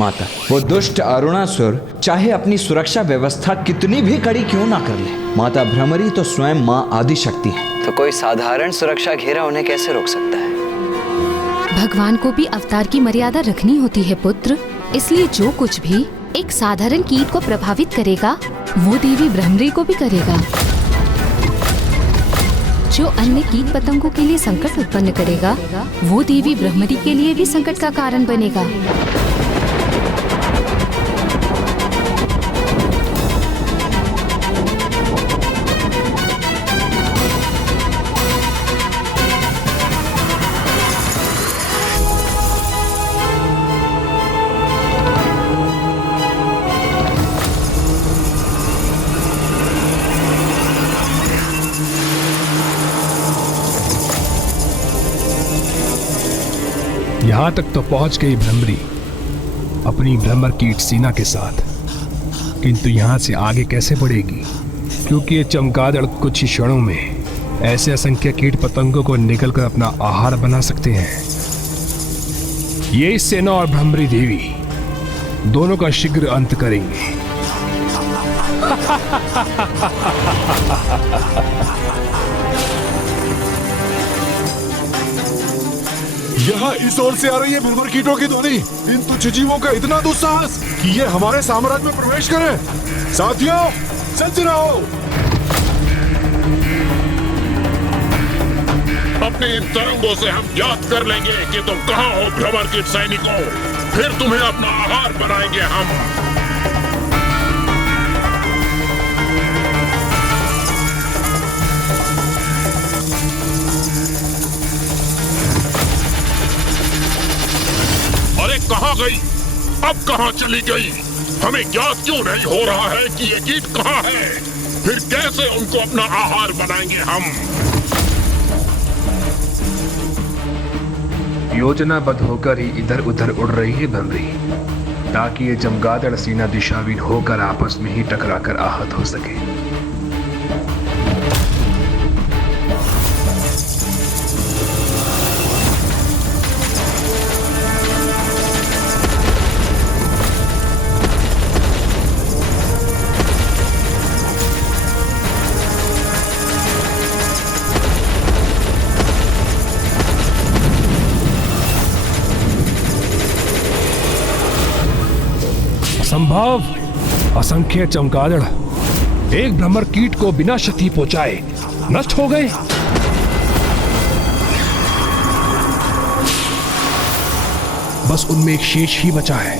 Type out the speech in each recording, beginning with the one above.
माता, वो दुष्ट अरुणासुर चाहे अपनी सुरक्षा व्यवस्था कितनी भी कड़ी क्यों ना कर ले, माता भ्रमरी तो स्वयं माँ आदिशक्ति है। तो कोई साधारण सुरक्षा घेरा उन्हें कैसे रोक सकता है? भगवान को भी अवतार की मर्यादा रखनी होती है पुत्र, इसलिए जो कुछ भी एक साधारण कीट को प्रभावित करेगा वो देवी भ्रमरी को भी करेगा। जो अन्य कीट पतंगों के लिए संकट उत्पन्न करेगा वो देवी भ्रमरी के लिए भी संकट का कारण बनेगा। यहाँ तक तो पहुंच गई भ्रमरी अपनी भ्रमर कीट सेना के साथ, किंतु यहाँ से आगे कैसे बढ़ेगी? क्योंकि ये चमगादड़ कुछ ही क्षणों में ऐसे असंख्य कीट पतंगों को निकलकर अपना आहार बना सकते हैं। ये सेना और भ्रमरी देवी दोनों का शीघ्र अंत करेंगे। यहाँ इस ओर से आ रही है भ्रमर कीटों की ध्वनि। इन तुच्छ जीवों का इतना दुस्साहस कि ये हमारे साम्राज्य में प्रवेश करें। साथियों, सज्ज रहो। अपनी इन तरंगों से हम याद कर लेंगे कि तुम कहाँ हो भ्रमर कीट सैनिकों। फिर तुम्हें अपना आहार बनाएंगे हम। अरे कहाँ गई? अब कहाँ चली गई? हमें ज्ञात क्यों नहीं हो रहा है कि ये कीट कहाँ है? फिर कैसे उनको अपना आहार बनाएंगे हम? योजनाबद्ध होकर ही इधर उधर उड़ रही है भ्रमरी, ताकि ये चमगादड़ सेना दिशाहीन होकर आपस में ही टकराकर आहत हो सके। संभव असंख्य चमगादड़ एक भ्रमर कीट को बिना क्षति पहुंचाए नष्ट हो गए। बस उनमें एक शेष ही बचा है।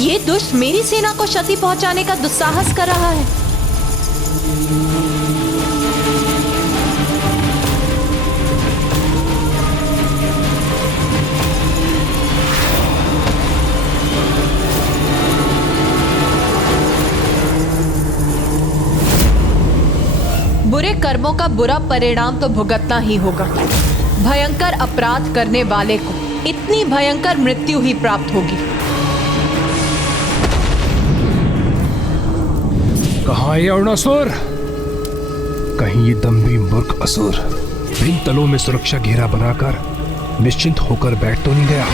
ये दुष्ट मेरी सेना को क्षति पहुंचाने का दुस्साहस कर रहा है। बुरे कर्मों का बुरा परिणाम तो भुगतना ही होगा। भयंकर अपराध करने वाले को इतनी भयंकर मृत्यु ही प्राप्त होगी। कहाँ है अरुणासुर? कहीं ये दम्भी मूर्ख असुर इन तलों में सुरक्षा घेरा बनाकर निश्चिंत होकर बैठ तो नहीं गया?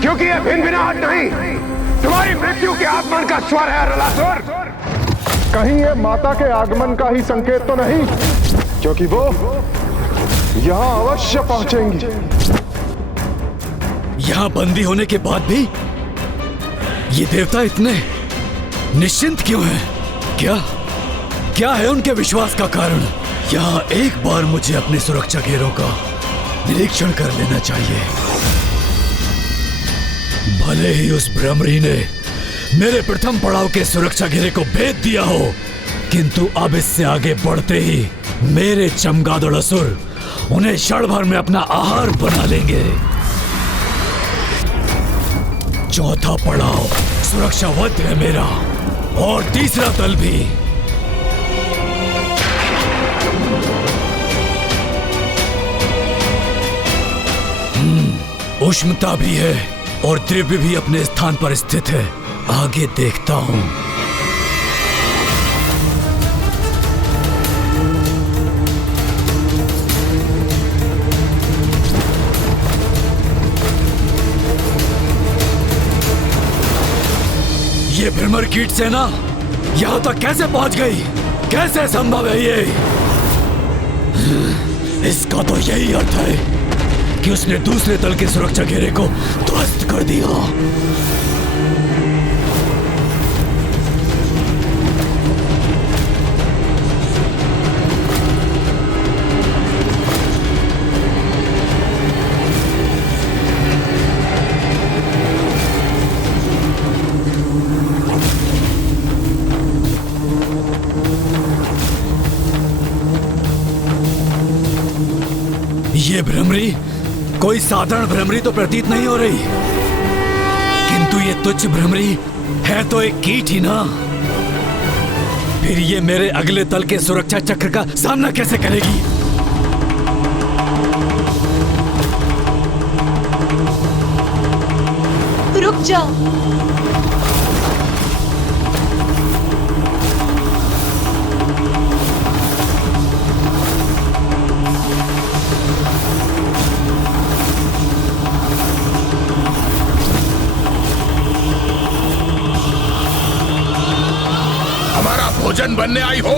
क्योंकि ये भिन भिनाहट नहीं, तुम्हारी मृत्यु के आगमन का स्वर है अरुणासुर। कहीं ये माता के आगमन का ही संकेत तो नहीं, क्योंकि वो यहाँ अवश्य पहुंचेंगी। यहाँ बंदी होने के बाद भी ये देवता इतने निश्चिंत क्यों हैं? क्या है उनके विश्वास का कारण? यहाँ एक बार मुझे अपने सुरक्षा घेरों का निरीक्षण कर लेना चाहिए। भले ही उस भ्रमरी ने मेरे प्रथम पड़ाव के सुरक्षा घेरे को भेद दिया हो, किंतु अब इससे आगे बढ़ते ही मेरे चमगादड़ असुर उन्हें क्षण भर में अपना आहार बना लेंगे। चौथा पड़ाव सुरक्षावद्ध है मेरा, और तीसरा तल भी। उष्णता भी है और द्रव्य भी अपने स्थान पर स्थित है। आगे देखता हूं। ये भ्रमर कीट सेना यहां तक कैसे पहुंच गई? कैसे संभव है ये? इसका तो यही अर्थ है कि उसने दूसरे दल के सुरक्षा घेरे को ध्वस्त कर दिया। ये भ्रमरी कोई साधारण भ्रमरी तो प्रतीत नहीं हो रही, किंतु ये तुच्छ भ्रमरी है तो एक कीट ही ना। फिर ये मेरे अगले दल के सुरक्षा चक्र का सामना कैसे करेगी? रुक जाओ। भोजन बनने आई हो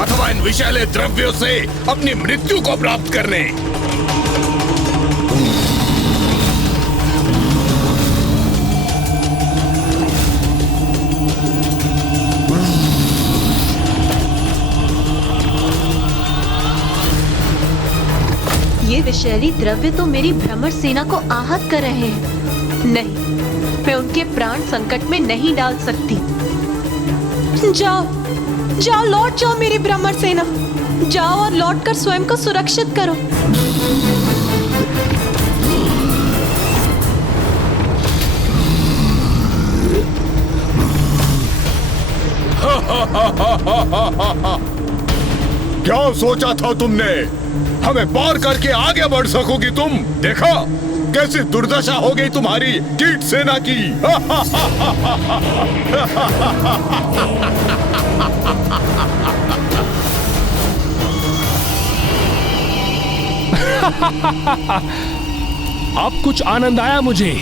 अथवा इन विषैले द्रव्यों से अपनी मृत्यु को प्राप्त करने। ये विषैली द्रव्य तो मेरी भ्रमर सेना को आहत कर रहे हैं। नहीं, मैं उनके प्राण संकट में नहीं डाल सकती। जाओ जाओ, लौट जाओ मेरी भ्रमर सेना। जाओ और लौटकर स्वयं को सुरक्षित करो। क्या सोचा था तुमने? हमें पार करके आगे बढ़ सकोगी तुम? देखा कैसी दुर्दशा हो गई तुम्हारी कीट सेना की। अब कुछ आनंद आया मुझे।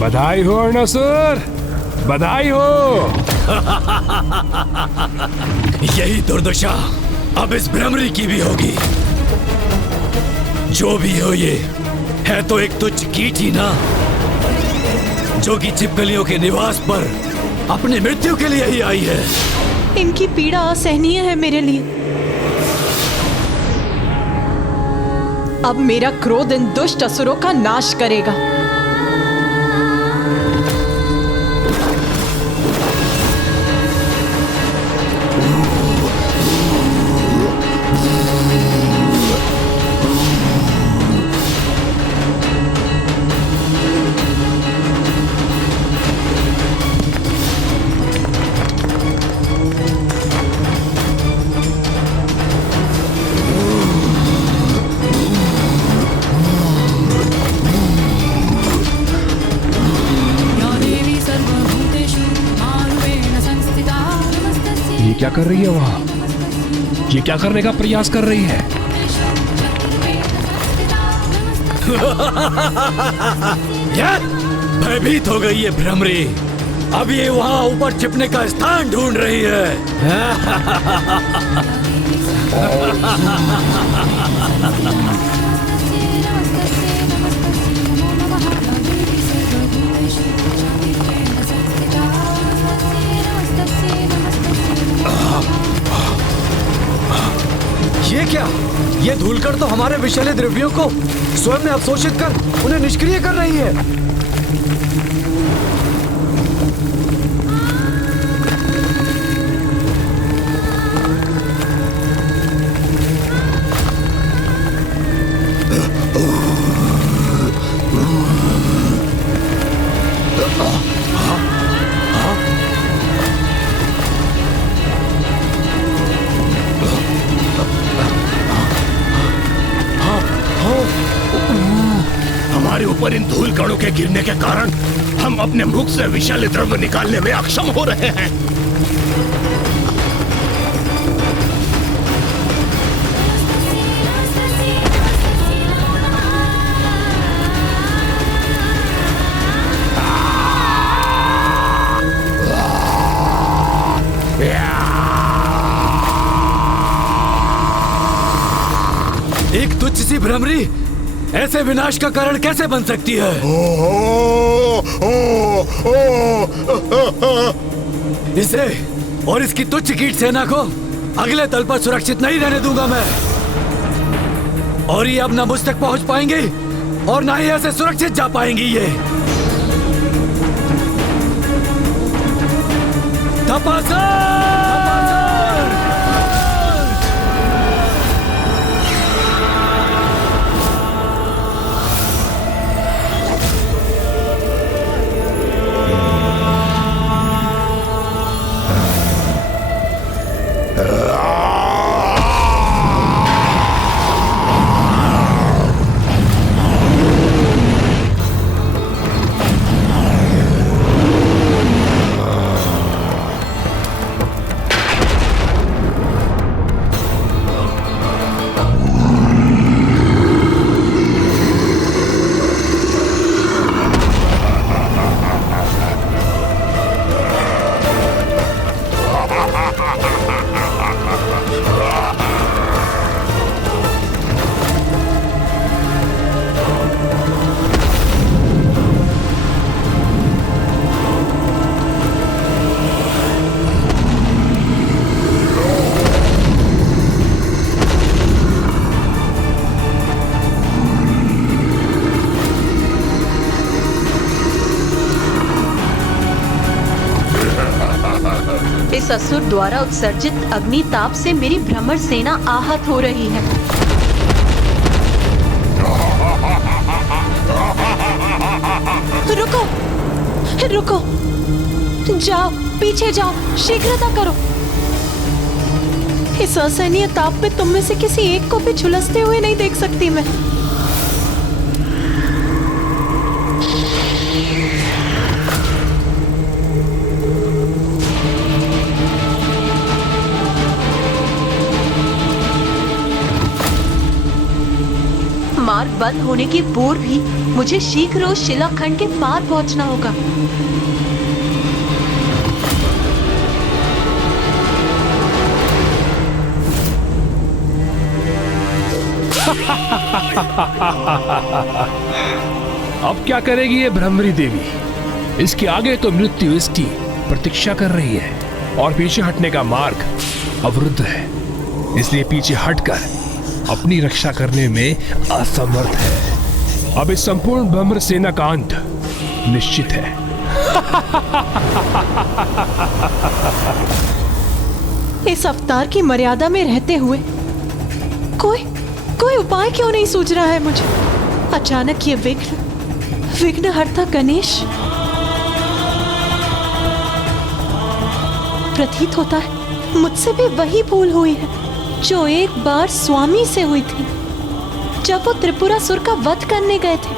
बधाई हो अर्णासुर, बधाई हो। यही दुर्दशा अब इस भ्रमरी की भी होगी। जो भी हो, ये है तो एक तुच्छ कीट ही ना, जो कि छिपकलियों के निवास पर अपनी मृत्यु के लिए ही आई है। इनकी पीड़ा असहनीय है मेरे लिए। अब मेरा क्रोध इन दुष्ट असुरों का नाश करेगा। क्या कर रही है वहां? ये क्या करने का प्रयास कर रही है? भयभीत हो गई है भ्रमरी। अब ये वहां ऊपर छिपने का स्थान ढूंढ रही है। ये क्या? ये धूलकण तो हमारे विषैले द्रव्यों को स्वयं में अवशोषित कर उन्हें निष्क्रिय कर रही है। हमारे ऊपर इन धूल कणों के गिरने के कारण हम अपने मुख से विषैले द्रव्य निकालने में अक्षम हो रहे हैं। एक तुच्छ सी भ्रमरी ऐसे विनाश का कारण कैसे बन सकती है? इसे और इसकी तुच्छ कीट सेना को अगले तल पर सुरक्षित नहीं रहने दूंगा मैं। और ये अब ना मुझ तक पहुंच पाएंगे और ना ही ऐसे सुरक्षित जा पाएंगी ये। तपासर! इस असुर द्वारा उत्सर्जित अग्नि ताप से मेरी भ्रमर सेना आहत हो रही है। रुको, रुको, जाओ, पीछे जाओ, शीघ्रता करो। इस असहनीय ताप में तुम में से किसी एक को भी झुलसते हुए नहीं देख सकती मैं। मार्ग बंद होने के पूर्व ही मुझे शीघ्र उस शिलाखंड के पार पहुंचना होगा। अब क्या करेगी ये भ्रमरी देवी? इसके आगे तो मृत्यु इसकी प्रतीक्षा कर रही है और पीछे हटने का मार्ग अवरुद्ध है, इसलिए पीछे हटकर अपनी रक्षा करने में असमर्थ है। अब इस संपूर्ण भ्रमर सेना का अंत निश्चित है। इस अवतार की मर्यादा में रहते हुए कोई उपाय क्यों नहीं सूझ रहा है मुझे? अचानक ये विघ्नहर्ता गणेश प्रतीत होता है मुझसे भी वही भूल हुई है जो एक बार स्वामी से हुई थी जब वो त्रिपुरासुर का वध करने गए थे।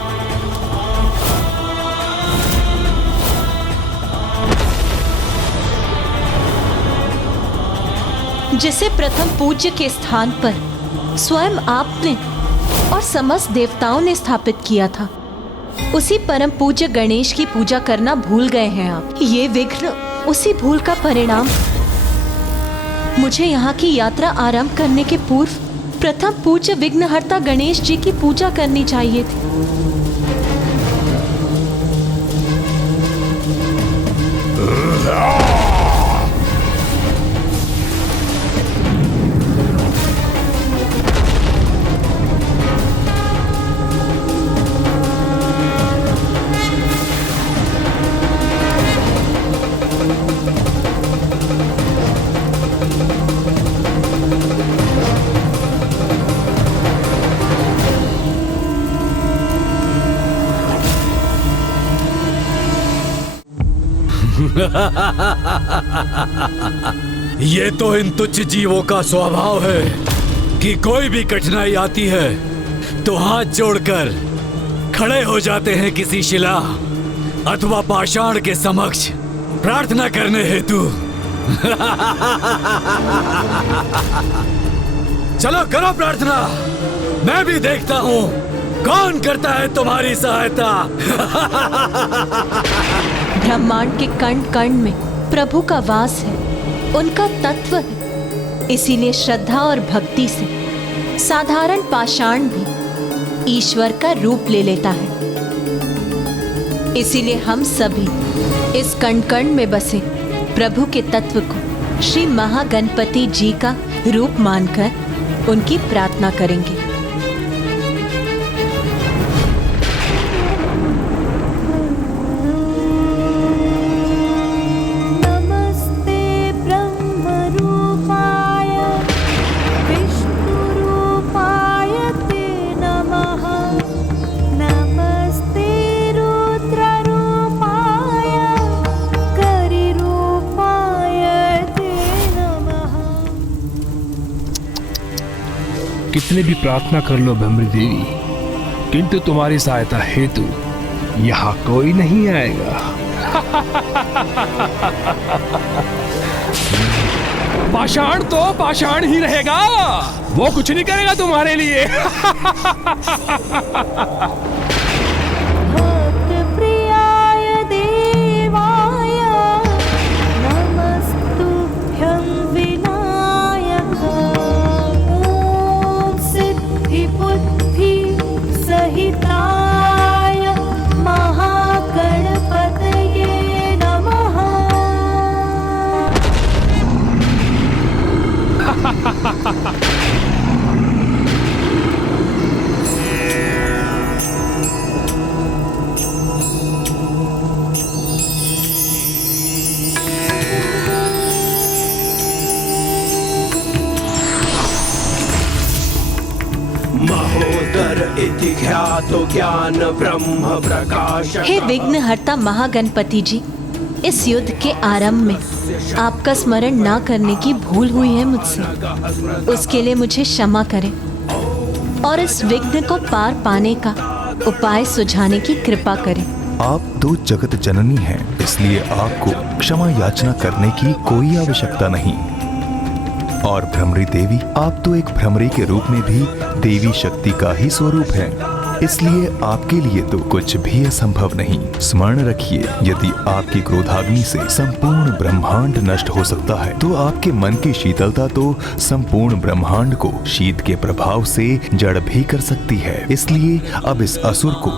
जिसे प्रथम पूज्य के स्थान पर स्वयं आपने और समस्त देवताओं ने स्थापित किया था, उसी परम पूज्य गणेश की पूजा करना भूल गए हैं आप। ये विघ्न उसी भूल का परिणाम। मुझे यहाँ की यात्रा आरंभ करने के पूर्व प्रथम पूज्य विघ्नहर्ता गणेश जी की पूजा करनी चाहिए थी। ये तो इन तुच्छ जीवों का स्वभाव है कि कोई भी कठिनाई आती है तो हाथ जोड़कर खड़े हो जाते हैं किसी शिला अथवा पाषाण के समक्ष प्रार्थना करने हेतु। चलो करो प्रार्थना, मैं भी देखता हूँ कौन करता है तुम्हारी सहायता। ब्रह्मांड के कण कण में प्रभु का वास है, उनका तत्व है। इसीलिए श्रद्धा और भक्ति से साधारण पाषाण भी ईश्वर का रूप ले लेता है। इसीलिए हम सभी इस कण कण में बसे प्रभु के तत्व को श्री महागणपति जी का रूप मानकर उनकी प्रार्थना करेंगे। कितने भी प्रार्थना कर लो भ्रमरी देवी, किंतु तुम्हारी सहायता हेतु यहाँ कोई नहीं आएगा। पाषाण तो पाषाण ही रहेगा, वो कुछ नहीं करेगा तुम्हारे लिए। ज्ञान ब्रह्म प्रकाश। हे विघ्नहर्ता महागणपति जी, इस युद्ध के आरंभ में आपका स्मरण ना करने की भूल हुई है मुझसे, उसके लिए मुझे क्षमा करें और इस विघ्न को पार पाने का उपाय सुझाने की कृपा करें। आप तो जगत जननी हैं, इसलिए आपको क्षमा याचना करने की कोई आवश्यकता नहीं। और भ्रमरी देवी, आप तो एक भ्रमरी के रूप में भी देवी शक्ति का ही स्वरूप है, इसलिए आपके लिए तो कुछ भी असंभव नहीं। स्मरण रखिए, यदि आपकी क्रोधाग्नि से संपूर्ण ब्रह्मांड नष्ट हो सकता है, तो आपके मन की शीतलता तो संपूर्ण ब्रह्मांड को शीत के प्रभाव से जड़ भी कर सकती है। इसलिए अब इस असुर को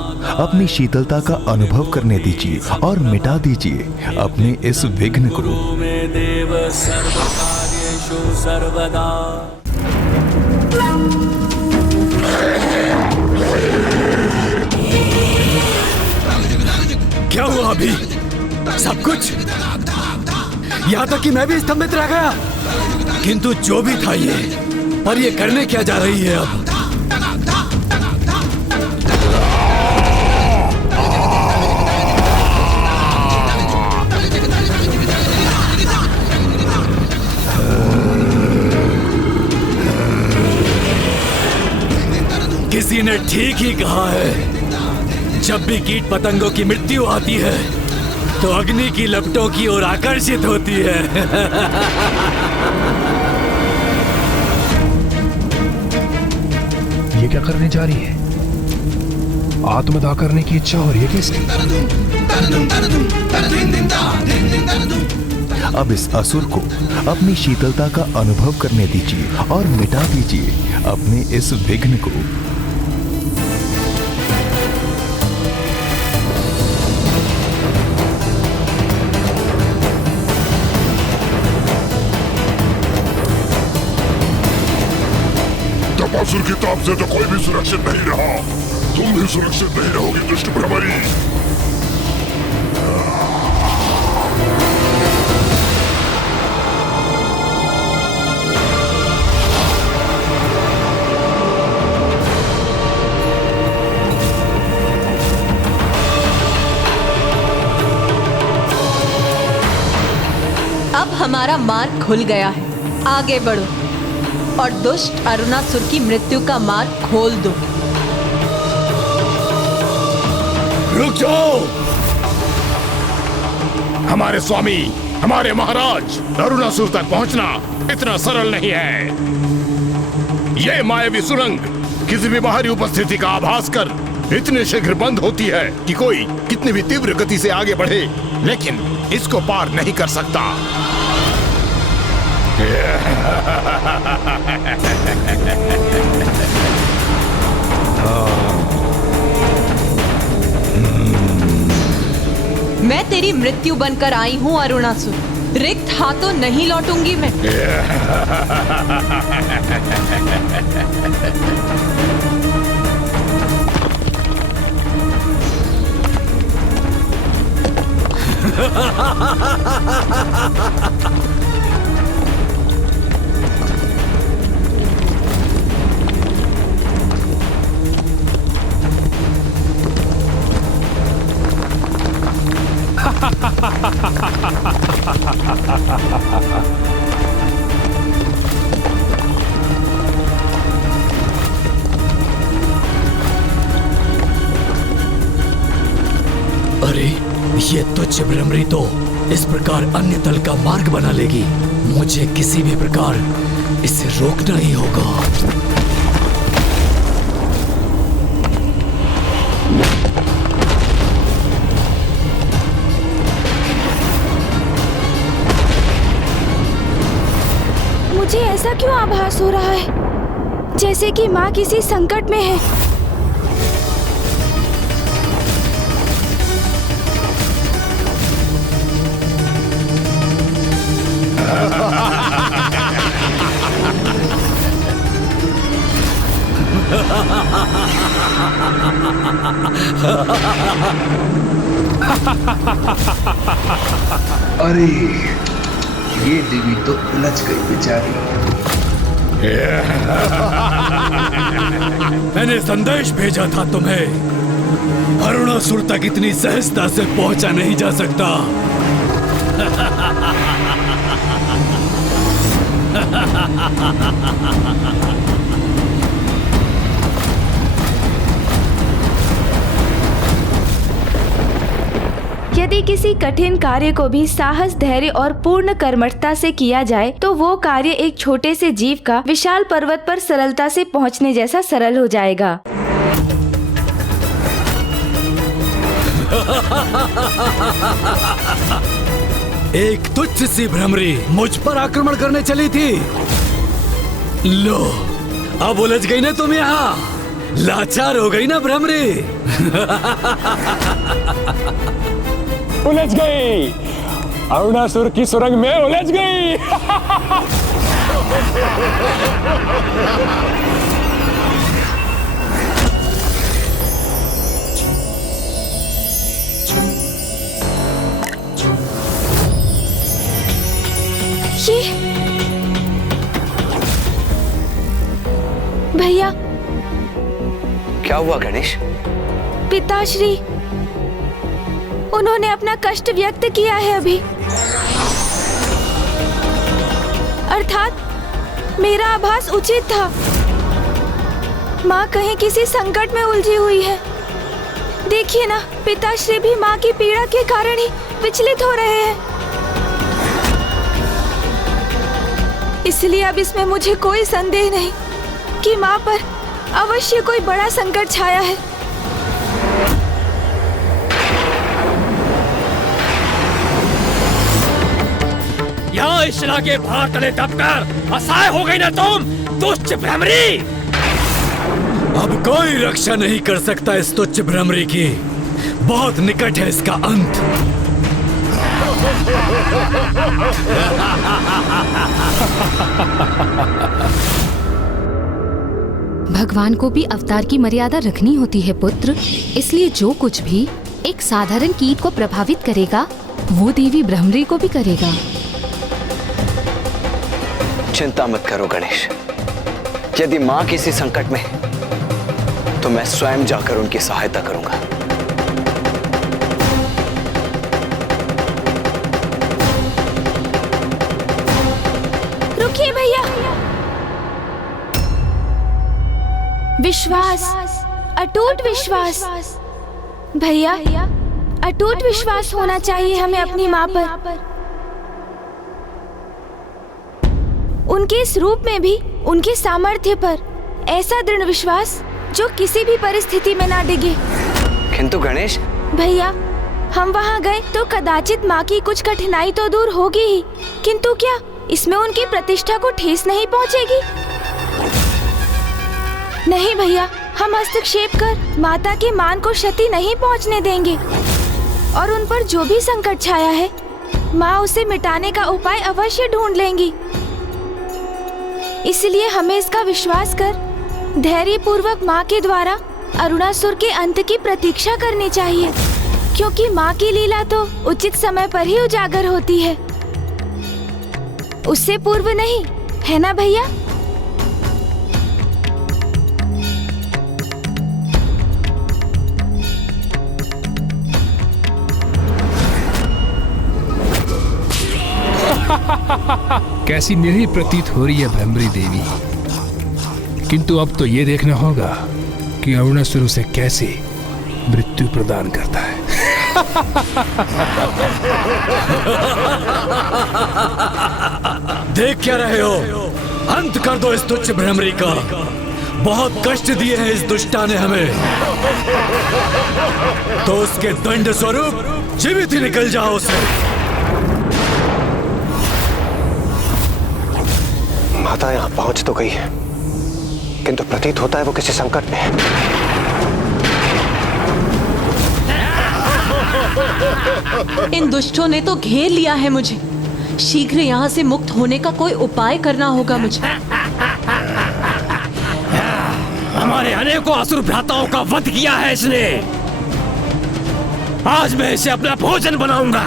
अपनी शीतलता का अनुभव करने दीजिए और मिटा दीजिए अपने इस विघ्न को। सर्वदा क्या हुआ अभी? सब कुछ? यहाँ तक कि मैं भी स्तंभित रह गया। किंतु जो भी था ये, पर ये करने क्या जा रही है अब? किसी ने ठीक ही कहा है, जब भी कीट पतंगों की मृत्यु आती है तो अग्नि की लपटों की ओर आकर्षित होती है। ये क्या करने जा रही है? आत्मदाह करने की इच्छा हो रही है किसकी? अब इस असुर को अपनी शीतलता का अनुभव करने दीजिए और मिटा दीजिए अपने इस विघ्न को। तपासुर की ताप से तो कोई भी सुरक्षित नहीं रहा, तुम भी सुरक्षित नहीं रहोगी दुष्ट भ्रमरी। अब हमारा मार्ग खुल गया है, आगे बढ़ो और दुष्ट अरुणासुर की मृत्यु का मार्ग खोल दो। रुक जाओ। हमारे स्वामी, हमारे महाराज, अरुणासुर तक पहुंचना इतना सरल नहीं है। ये मायावी सुरंग किसी भी बाहरी उपस्थिति का आभास कर इतने शीघ्र बंद होती है कि कोई कितनी भी तीव्र गति से आगे बढ़े, लेकिन इसको पार नहीं कर सकता। मैं तेरी मृत्यु बनकर आई हूँ अरुणासुर, रिक्त हाथों नहीं लौटूंगी मैं। अरे ये तुच्छ भ्रमरी तो इस प्रकार अन्य तल का मार्ग बना लेगी। मुझे किसी भी प्रकार इसे रोकना ही होगा। मुझे ऐसा क्यों आभास हो रहा है जैसे कि माँ किसी संकट में है। अरे ये देवी तो उलझ गई बेचारी। मैंने संदेश भेजा था तुम्हें। अरुणासुर तक इतनी सहजता से पहुंचा नहीं जा सकता। यदि किसी कठिन कार्य को भी साहस, धैर्य और पूर्ण कर्मठता से किया जाए तो वो कार्य एक छोटे से जीव का विशाल पर्वत पर सरलता से पहुंचने जैसा सरल हो जाएगा। एक तुच्छ सी भ्रमरी मुझ पर आक्रमण करने चली थी। लो, अब उलझ गई ना तुम यहाँ। लाचार हो गई ना भ्रमरी। उलझ गई, अरुणासुर की सुरंग में उलझ गई। भैया, क्या हुआ गणेश? पिताश्री, उन्होंने अपना कष्ट व्यक्त किया है अभी। अर्थात मेरा आभास उचित था। माँ कहीं किसी संकट में उलझी हुई है। देखिए ना, पिताश्री भी माँ की पीड़ा के कारण ही विचलित हो रहे हैं। इसलिए अब इसमें मुझे कोई संदेह नहीं कि माँ पर अवश्य कोई बड़ा संकट छाया है। यहाँ इस शिला के भार तले दबकर असहाय हो गई ना तुम, दुष्ट भ्रमरी। अब कोई रक्षा नहीं कर सकता इस तुच्छ भ्रमरी की। बहुत निकट है इसका अंत। भगवान को भी अवतार की मर्यादा रखनी होती है पुत्र। इसलिए जो कुछ भी एक साधारण कीट को प्रभावित करेगा वो देवी भ्रमरी को भी करेगा। चिंता मत करो गणेश। यदि माँ किसी संकट में है तो मैं स्वयं जाकर उनकी सहायता करूंगा। रुकिए भैया। विश्वास, अटूट विश्वास भैया, अटूट विश्वास होना चाहिए हमें अपनी माँ पर। उनके इस रूप में भी उनके सामर्थ्य पर ऐसा दृढ़ विश्वास जो किसी भी परिस्थिति में ना डिगे। किंतु गणेश भैया, हम वहाँ गए तो कदाचित माँ की कुछ कठिनाई तो दूर होगी ही, किंतु क्या इसमें उनकी प्रतिष्ठा को ठेस नहीं पहुँचेगी? नहीं भैया, हम हस्तक्षेप कर माता के मान को क्षति नहीं पहुँचने देंगे और उन पर जो भी संकट छाया है, माँ उसे मिटाने का उपाय अवश्य ढूंढ लेंगी। इसलिए हमें इसका विश्वास कर धैर्य पूर्वक माँ के द्वारा अरुणासुर के अंत की प्रतीक्षा करनी चाहिए, क्योंकि माँ की लीला तो उचित समय पर ही उजागर होती है, उससे पूर्व नहीं, है ना भैया? कैसी निरीह प्रतीत हो रही है भ्रमरी देवी, किंतु अब तो ये देखना होगा कि अरुणासुर उसे कैसे मृत्यु प्रदान करता है। देख क्या रहे हो? अंत कर दो इस तुच्छ भ्रमरी का। बहुत कष्ट दिए हैं इस दुष्टा ने हमें, तो उसके दंड स्वरूप जीवित ही निकल जाओ उसे। माता यहाँ पहुंच तो गई है, किंतु प्रतीत होता है वो किसी संकट में है। इन दुष्टों ने तो घेर लिया है मुझे। शीघ्र यहाँ से मुक्त होने का कोई उपाय करना होगा मुझे। हमारे अनेकों असुर भ्राताओं का वध किया है इसने। आज मैं इसे अपना भोजन बनाऊंगा।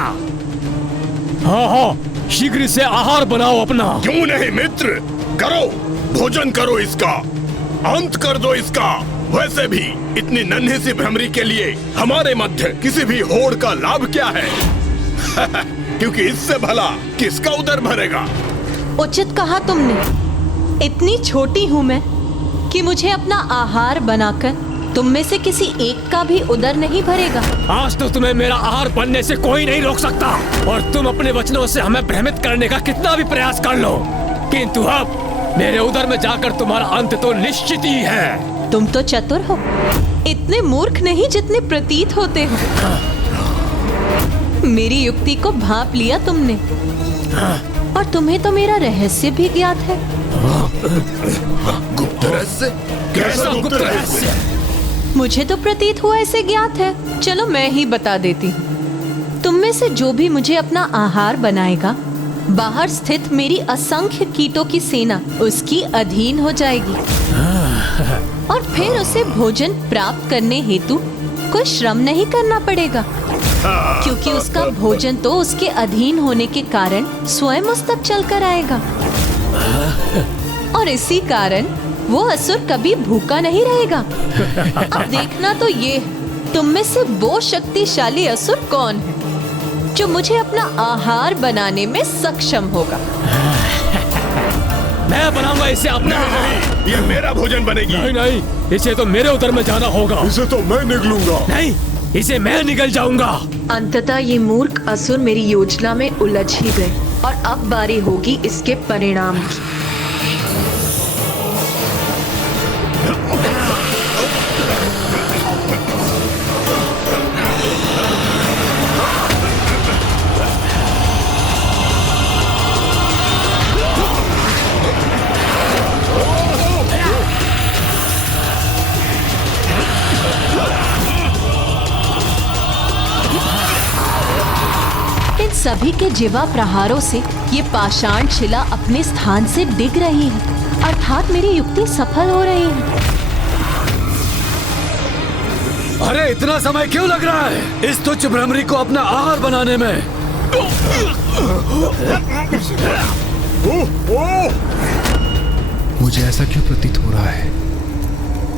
हाँ हाँ, शीघ्र से आहार बनाओ अपना। क्यों नहीं मित्र, करो, भोजन करो इसका, अंत कर दो इसका। वैसे भी इतनी नन्ही सी भ्रमरी के लिए हमारे मध्य किसी भी होड़ का लाभ क्या है? क्योंकि इससे भला किसका उदर भरेगा? उचित कहा तुमने। इतनी छोटी हूँ मैं कि मुझे अपना आहार बनाकर तुम में से किसी एक का भी उदर नहीं भरेगा। आज तो तुम्हें मेरा आहार बनने से कोई नहीं रोक सकता, और तुम अपने वचनों से हमें भ्रमित करने का कितना भी प्रयास कर लो, किंतु अब मेरे उदर में जाकर तुम्हारा अंत तो निश्चित ही है। तुम तो चतुर हो, इतने मूर्ख नहीं जितने प्रतीत होते हो। मेरी युक्ति को भांप लिया तुमने, और तुम्हें तो मेरा रहस्य भी ज्ञात है। गुप्त रहस्य? कैसा गुप्त रहस्य? मुझे तो प्रतीत हुआ ऐसे ज्ञात है। चलो मैं ही बता देती हूँ। तुम में से जो भी मुझे अपना आहार बनाएगा, बाहर स्थित मेरी असंख्य कीटों की सेना उसकी अधीन हो जाएगी, और फिर उसे भोजन प्राप्त करने हेतु कोई श्रम नहीं करना पड़ेगा, क्योंकि उसका भोजन तो उसके अधीन होने के कारण स्वयं उस तक चलकर आएगा, और इसी कारण वो असुर कभी भूखा नहीं रहेगा। अब देखना तो ये, तुम में से वो शक्तिशाली असुर कौन है जो मुझे अपना आहार बनाने में सक्षम होगा। मैं बनाऊंगा इसे अपना। नहीं, ये मेरा भोजन बनेगी। नहीं नहीं, इसे तो मेरे उदर में जाना होगा। इसे तो मैं निकलूंगा। नहीं, इसे मैं निकल जाऊंगा। अंततः ये मूर्ख असुर मेरी योजना में उलझ ही गए, और अब बारी होगी इसके परिणाम की। सभी के जीवा प्रहारों से ये पाषाण शिला अपने स्थान से डिग रही है, अर्थात मेरी युक्ति सफल हो रही है। अरे इतना समय क्यों लग रहा है इस तुच्छ भ्रमरी को अपना आहार बनाने में? मुझे ऐसा क्यों प्रतीत हो रहा है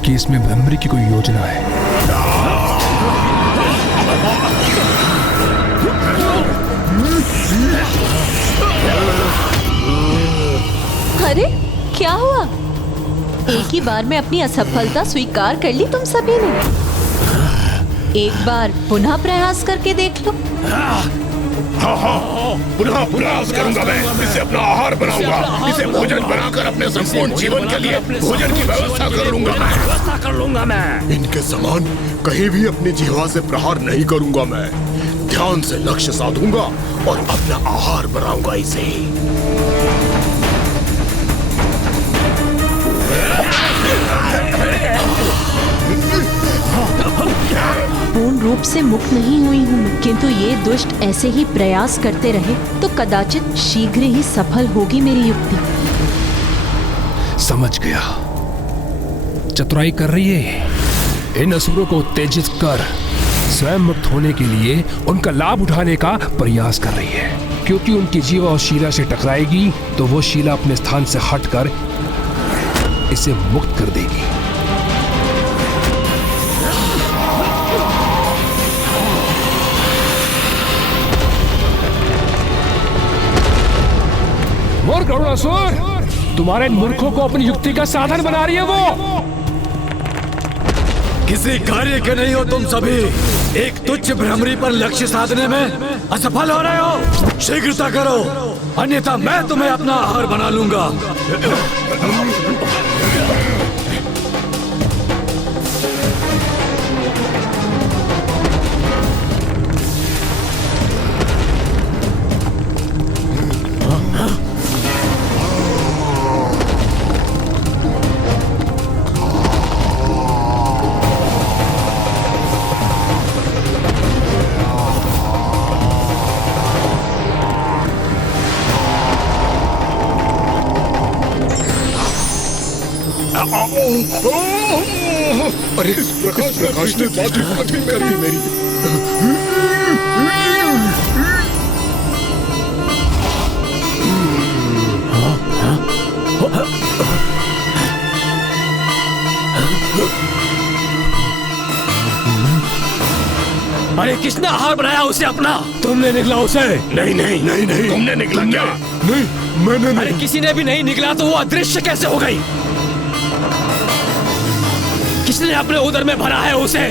कि इसमें भ्रमरी की कोई योजना है? अरे क्या हुआ? एक ही बार में अपनी असफलता स्वीकार कर ली तुम सभी ने। एक बार पुनः प्रयास करके देख लो। हाँ, पुनः प्रयास करूंगा मैं। इसे अपना आहार बनाऊंगा, इसे भोजन बनाकर अपने संपूर्ण जीवन के लिए भोजन की व्यवस्था कर लूंगा मैं। इनके समान कहीं भी अपनी जिह्वा से प्रहार नहीं करूंगा मैं। ध्यान से लक्ष्य साधूंगा और अपना आहार बनाऊंगा इसे। पूर्ण रूप से मुक्त नहीं हुई हूँ, किंतु ये दुष्ट ऐसे ही प्रयास करते रहे तो कदाचित शीघ्र ही सफल होगी मेरी युक्ति। समझ गया, चतुराई कर रही है। इन असुरों को उत्तेजित कर स्वयं मुक्त होने के लिए उनका लाभ उठाने का प्रयास कर रही है, क्योंकि उनकी जीवा और शीला से टकराएगी तो वो शीला अपने स्थान से हटकर इसे मुक्त कर देगी। मूर्ख अरुणासुर, तुम्हारे इन मूर्खों को अपनी युक्ति का साधन बना रही है वो। किसी कार्य के नहीं हो तुम सभी। एक तुच्छ भ्रमरी पर लक्ष्य साधने में असफल हो रहे हो। शीघ्रता करो, अन्यथा मैं तुम्हें अपना आहार बना लूंगा। अरे इस प्रकाश ने बातें कर दी मेरी। अरे किसने आहार बनाया उसे अपना? तुमने निकला उसे? नहीं नहीं नहीं नहीं, तुमने निकला क्या? नहीं, मैंने नहीं। अरे किसी ने भी नहीं निकला तो वो अदृश्य कैसे हो गई? किसने अपने उदर में भरा है उसे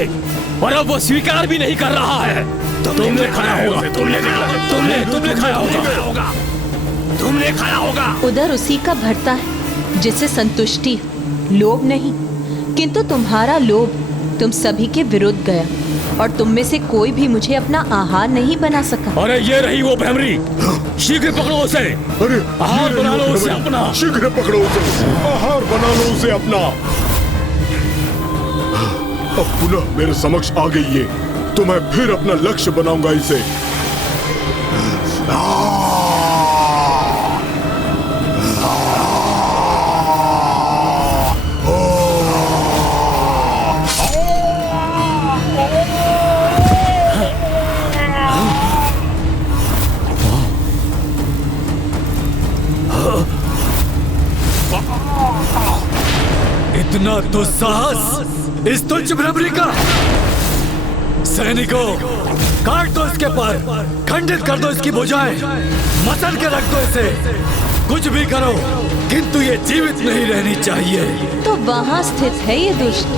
और अब वो स्वीकार भी नहीं कर रहा है? तुमने खाया होगा, तुमने खाया होगा, तुमने खाया होगा। उदर उसी का भरता है जिसे संतुष्टि, लोभ नहीं। किंतु तुम्हारा लोभ तुम सभी के विरुद्ध गया और तुम में से कोई भी मुझे अपना आहार नहीं बना सका। अरे ये रही वो भ्रमरी, शीघ्र पकड़ो उसे। अरे आहार बना लो उसे अपना। शीघ्र पकड़ो उसे, आहार बना लो उसे अपना। अब पुनः मेरे समक्ष आ गई है तो मैं फिर अपना लक्ष्य बनाऊंगा इसे। इतना दुस्साहस इस तुच्छ भ्रमरी का। सैनिकों, काट दो इसके पर, खंडित कर दो इसकी भुजाएं, मसल के रख दो इसे। कुछ भी करो, किंतु ये जीवित नहीं रहनी चाहिए। तो वहां स्थित है ये दुष्ट।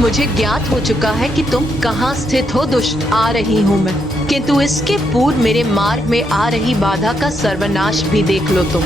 मुझे ज्ञात हो चुका है कि तुम कहाँ स्थित हो दुष्ट। आ रही हूँ मैं, किंतु इसके पूर्व मेरे मार्ग में आ रही बाधा का सर्वनाश भी देख लो तुम।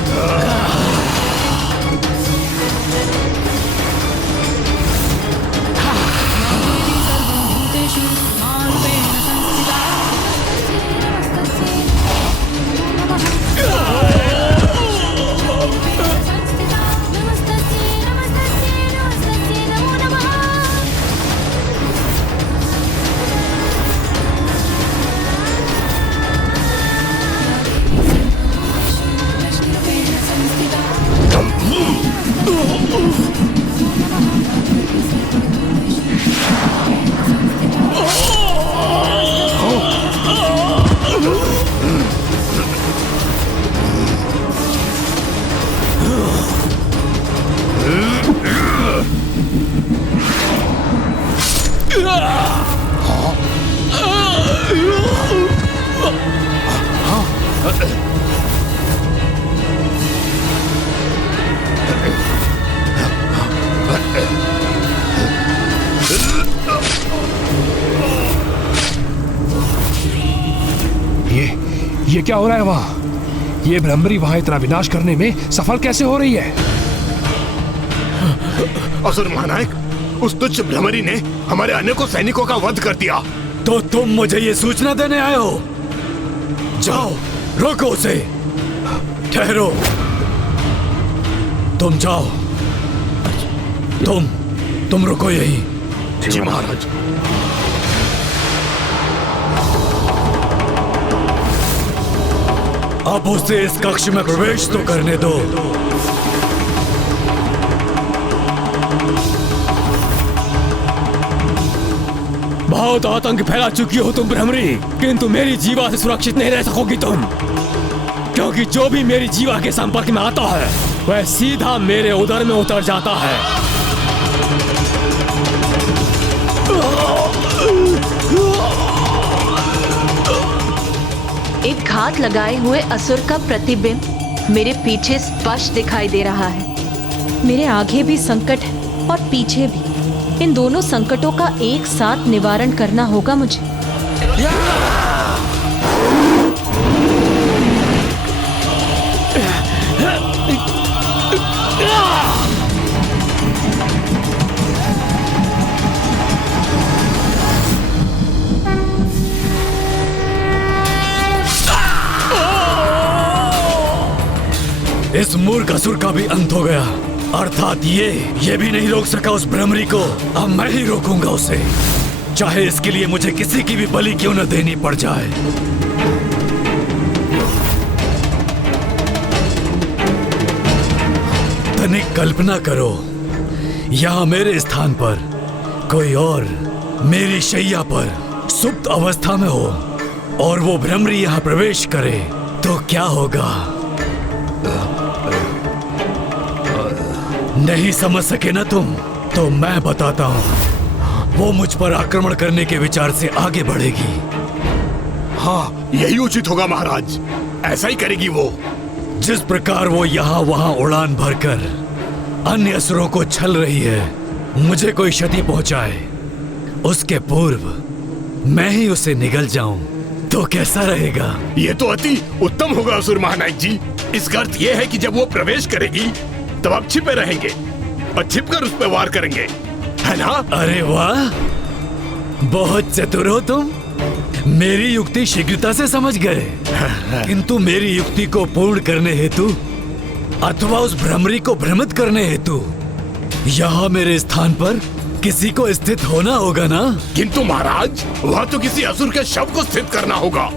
ये क्या हो रहा है वहाँ? ये भ्रमरी वहाँ इतना विनाश करने में सफल कैसे हो रही है? असुर महानायक, उस तुच्छ भ्रमरी ने हमारे अनेकों सैनिकों का वध कर दिया। तो तुम मुझे ये सूचना देने आए हो? जाओ, रोको उसे। ठहरो, तुम जाओ। तुम रुको यहीं। जी महाराज। अब उसे इस कक्ष में प्रवेश तो करने दो। बहुत आतंक फैला चुकी हो तुम भ्रमरी, किंतु मेरी जीवा से सुरक्षित नहीं रह सकोगी तुम, क्योंकि जो भी मेरी जीवा के संपर्क में आता है वह सीधा मेरे उदर में उतर जाता है। एक घात लगाए हुए असुर का प्रतिबिंब मेरे पीछे स्पष्ट दिखाई दे रहा है। मेरे आगे भी संकट है और पीछे भी। इन दोनों संकटों का एक साथ निवारण करना होगा मुझे। इस मूर्ख असुर का भी अंत हो गया, अर्थात ये भी नहीं रोक सका उस भ्रमरी को। अब मैं ही रोकूंगा उसे, चाहे इसके लिए मुझे किसी की भी बलि क्यों न देनी पड़ जाए। तनिक कल्पना करो, यहाँ मेरे स्थान पर कोई और मेरी शैया पर सुप्त अवस्था में हो और वो भ्रमरी यहाँ प्रवेश करे तो क्या होगा? नहीं समझ सके ना तुम? तो मैं बताता हूँ। वो मुझ पर आक्रमण करने के विचार से आगे बढ़ेगी। हाँ, यही उचित होगा महाराज, ऐसा ही करेगी वो। जिस प्रकार वो यहाँ वहाँ उड़ान भरकर अन्य असुरों को छल रही है, मुझे कोई क्षति पहुंचाए उसके पूर्व मैं ही उसे निगल जाऊं तो कैसा रहेगा? ये तो अति उत्तम होगा असुर महानायक जी। इसका अर्थ ये है कि जब वो प्रवेश करेगी तब आप छिपे रहेंगे और छिपकर उस पर वार करेंगे, है ना? अरे वाह, बहुत चतुर हो तुम। मेरी युक्ति शीघ्रता से समझ गए। किंतु मेरी युक्ति को पूर्ण करने हेतु अथवा उस भ्रमरी को भ्रमित करने हेतु यहाँ मेरे स्थान पर किसी को स्थित होना होगा ना? किंतु महाराज, वहाँ तो किसी असुर के शव को स्थित करना होगा,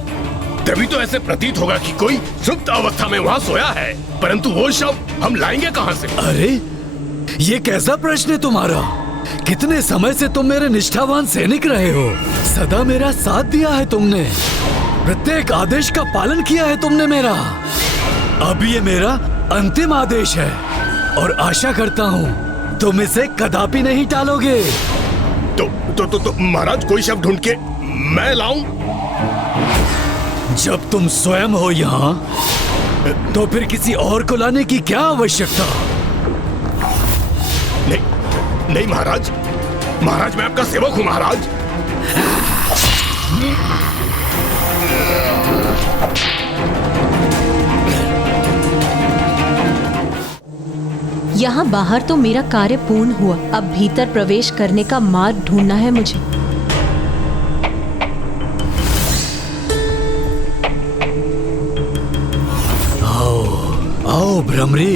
तभी तो ऐसे प्रतीत होगा कि कोई सुप्त अवस्था में वहाँ सोया है। परंतु वो शव हम लाएंगे कहाँ से? अरे, ये कैसा प्रश्न है तुम्हारा? कितने समय से तुम मेरे निष्ठावान सैनिक रहे हो, सदा मेरा साथ दिया है तुमने, प्रत्येक आदेश का पालन किया है तुमने मेरा। अब ये मेरा अंतिम आदेश है और आशा करता हूँ तुम इसे कदापि नहीं टालोगे। तो महाराज, कोई शव ढूंढ के मैं लाऊं? जब तुम स्वयं हो यहाँ तो फिर किसी और को लाने की क्या आवश्यकता? नहीं महाराज, महाराज मैं आपका सेवक हूँ महाराज। यहाँ बाहर तो मेरा कार्य पूर्ण हुआ, अब भीतर प्रवेश करने का मार्ग ढूंढना है मुझे। आओ भ्रमरी,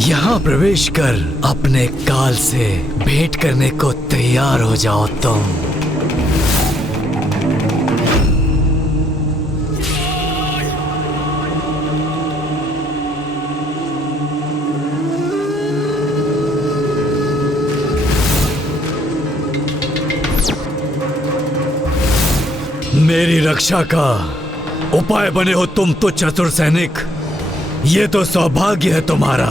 यहाँ प्रवेश कर अपने काल से भेंट करने को तैयार हो जाओ तुम। मेरी रक्षा का उपाय बने हो तुम तो चतुर सैनिक। ये तो सौभाग्य है तुम्हारा,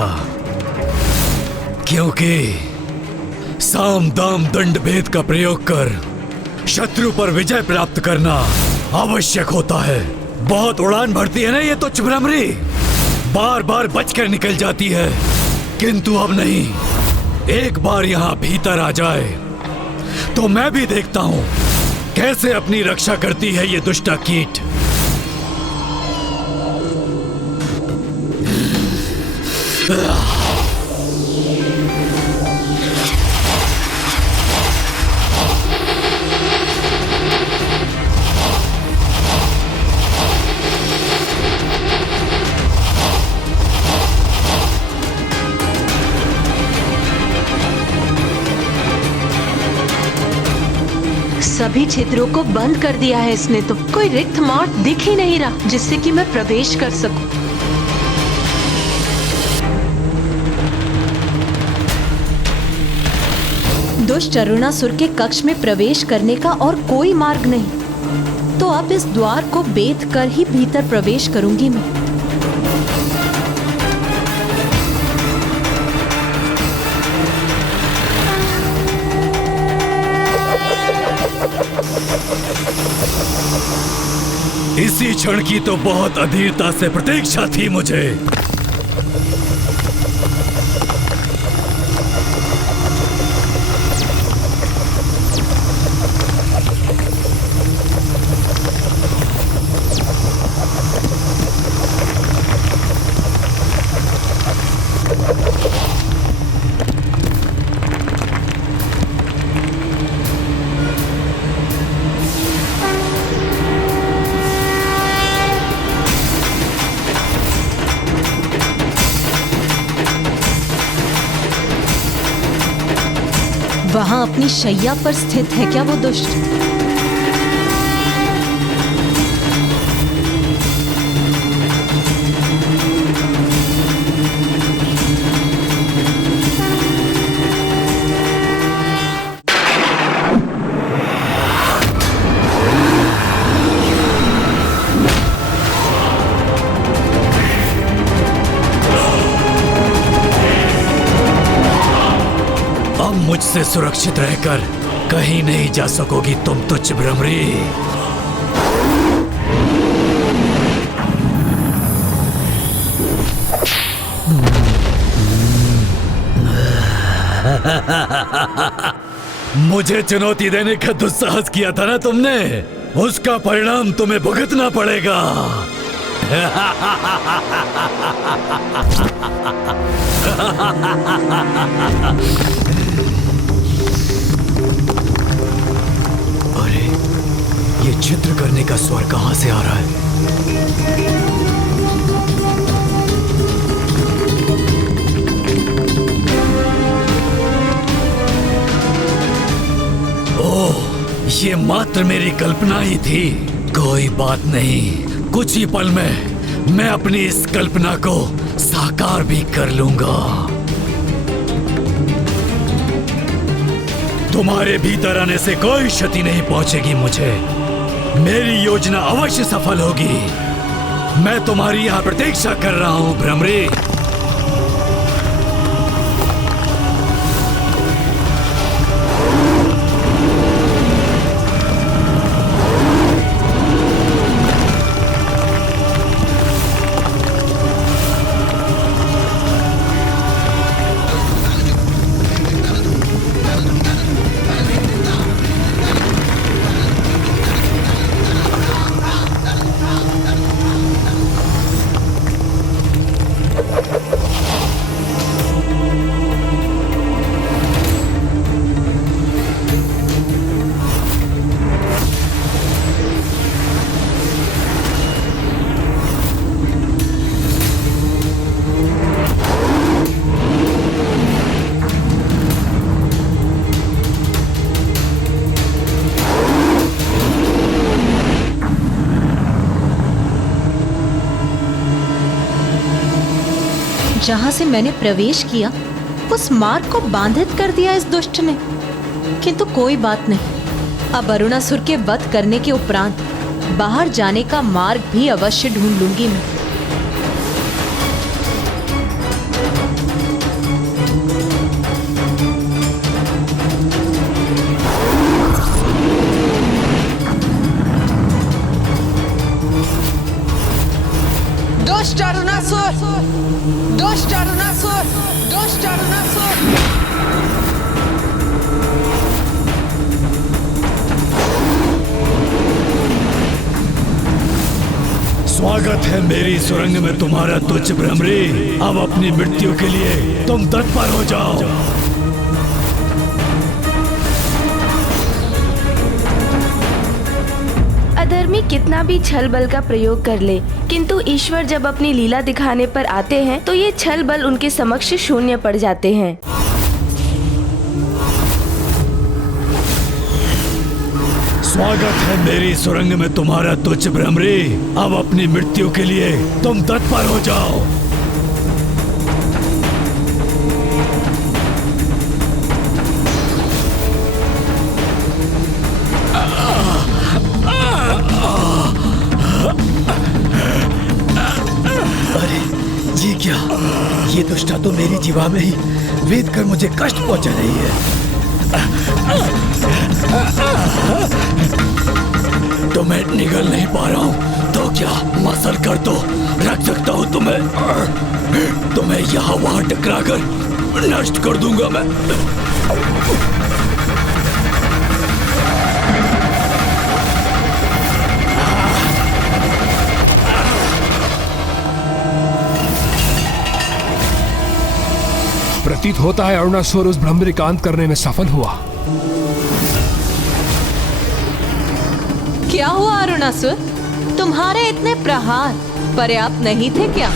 क्योंकि साम दाम दंड भेद का प्रयोग कर शत्रु पर विजय प्राप्त करना आवश्यक होता है। बहुत उड़ान भरती है ना ये तुच्छ भ्रमरी, बार बार बचकर निकल जाती है, किंतु अब नहीं। एक बार यहाँ भीतर आ जाए तो मैं भी देखता हूँ कैसे अपनी रक्षा करती है ये दुष्टा कीट। सभी छिद्रों को बंद कर दिया है इसने तो। कोई रिक्त मार्ग दिख ही नहीं रहा जिससे कि मैं प्रवेश कर सकूं। दुष्ट अरुणासुर के कक्ष में प्रवेश करने का और कोई मार्ग नहीं, तो अब इस द्वार को बेध कर ही भीतर प्रवेश करूंगी मैं। इसी क्षण की तो बहुत अधीरता से प्रतीक्षा थी मुझे। वहां अपनी शैया पर स्थित है क्या वो दुष्ट? मुझसे सुरक्षित रहकर कहीं नहीं जा सकोगी तुम तुच्छ भ्रमरी। मुझे चुनौती देने का दुस्साहस किया था ना तुमने, उसका परिणाम तुम्हें भुगतना पड़ेगा। अरे ये छिद्र करने का स्वर कहां से आ रहा है? ओह, ये मात्र मेरी कल्पना ही थी। कोई बात नहीं, कुछ ही पल में मैं अपनी इस कल्पना को साकार भी कर लूंगा। तुम्हारे भीतर आने से कोई क्षति नहीं पहुंचेगी मुझे। मेरी योजना अवश्य सफल होगी। मैं तुम्हारी यहां प्रतीक्षा कर रहा हूं भ्रमरी। जहां से मैंने प्रवेश किया उस मार्ग को बाधित कर दिया इस दुष्ट ने। किंतु कोई बात नहीं, अब अरुणासुर के वध करने के उपरांत बाहर जाने का मार्ग भी अवश्य ढूंढ लूंगी मैं। दुष्ट अरुणासुर, दुष्ट अरुणासुर, दुष्ट अरुणासुर। स्वागत है मेरी सुरंग में तुम्हारा तुच्छ भ्रमरी। अब अपनी मृत्यु के लिए तुम तत्पर हो जाओ। अधर्मी कितना भी छल बल का प्रयोग कर ले, किंतु ईश्वर जब अपनी लीला दिखाने पर आते हैं तो ये छल बल उनके समक्ष शून्य पड़ जाते हैं। स्वागत है मेरी सुरंग में तुम्हारा तुच्छ भ्रमरी। अब अपनी मृत्यु के लिए तुम तत्पर हो जाओ। अरे ये क्या, ये दुष्टा तो मेरी जीवा में ही वेद कर मुझे कष्ट पहुंचा रही है। तो मैं निगल नहीं पा रहा हूँ तो क्या मसल कर तो रख सकता हूँ तुम्हें यहाँ वहाँ टकरा कर नष्ट कर दूंगा मैं। प्रतीत होता है अरुणासुर उस भ्रमरी का अंत करने में सफल हुआ। क्या हुआ अरुणासुर? तुम्हारे इतने प्रहार पर्याप्त नहीं थे क्या?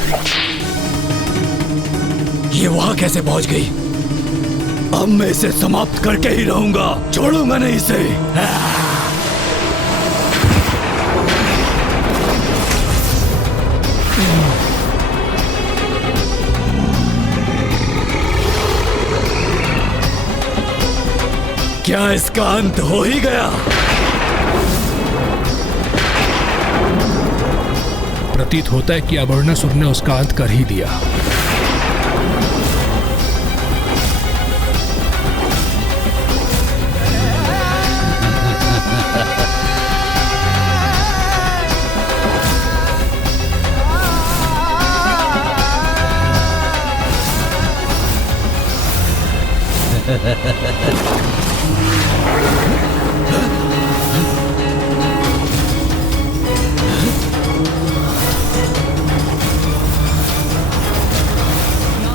ये वहां कैसे पहुंच गई? अब मैं इसे समाप्त करके ही रहूंगा, छोड़ूंगा नहीं इसे। क्या इसका अंत हो ही गया? प्रतीत होता है कि अब अरुणासुर ने उसका अंत कर ही दिया।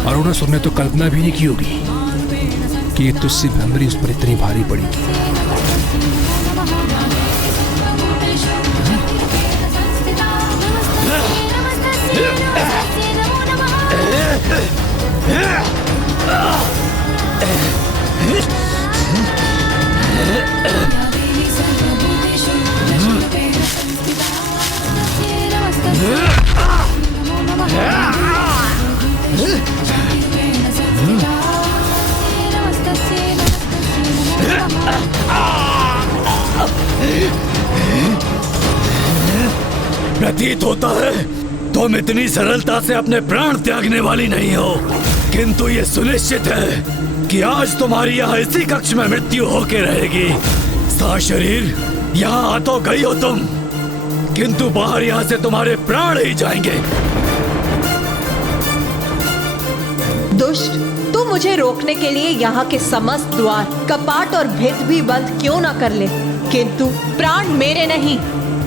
अरुणासुर ने तो कल्पना भी नहीं की होगी कि ये तुझसे भ्रमरी उस पर इतनी भारी पड़ेगी। प्रतीत होता है तुम इतनी सरलता से अपने प्राण त्यागने वाली नहीं हो, किंतु ये सुनिश्चित है कि आज तुम्हारी यहाँ इसी कक्ष में मृत्यु होके रहेगी। सा शरीर यहाँ आ तो गई हो तुम, किंतु बाहर यहाँ से तुम्हारे प्राण ही जाएंगे। दुष्ट, तू मुझे रोकने के लिए यहाँ के समस्त द्वार, कपाट और भित्त भी बंद क्यों ना कर ले, किंतु प्राण मेरे नहीं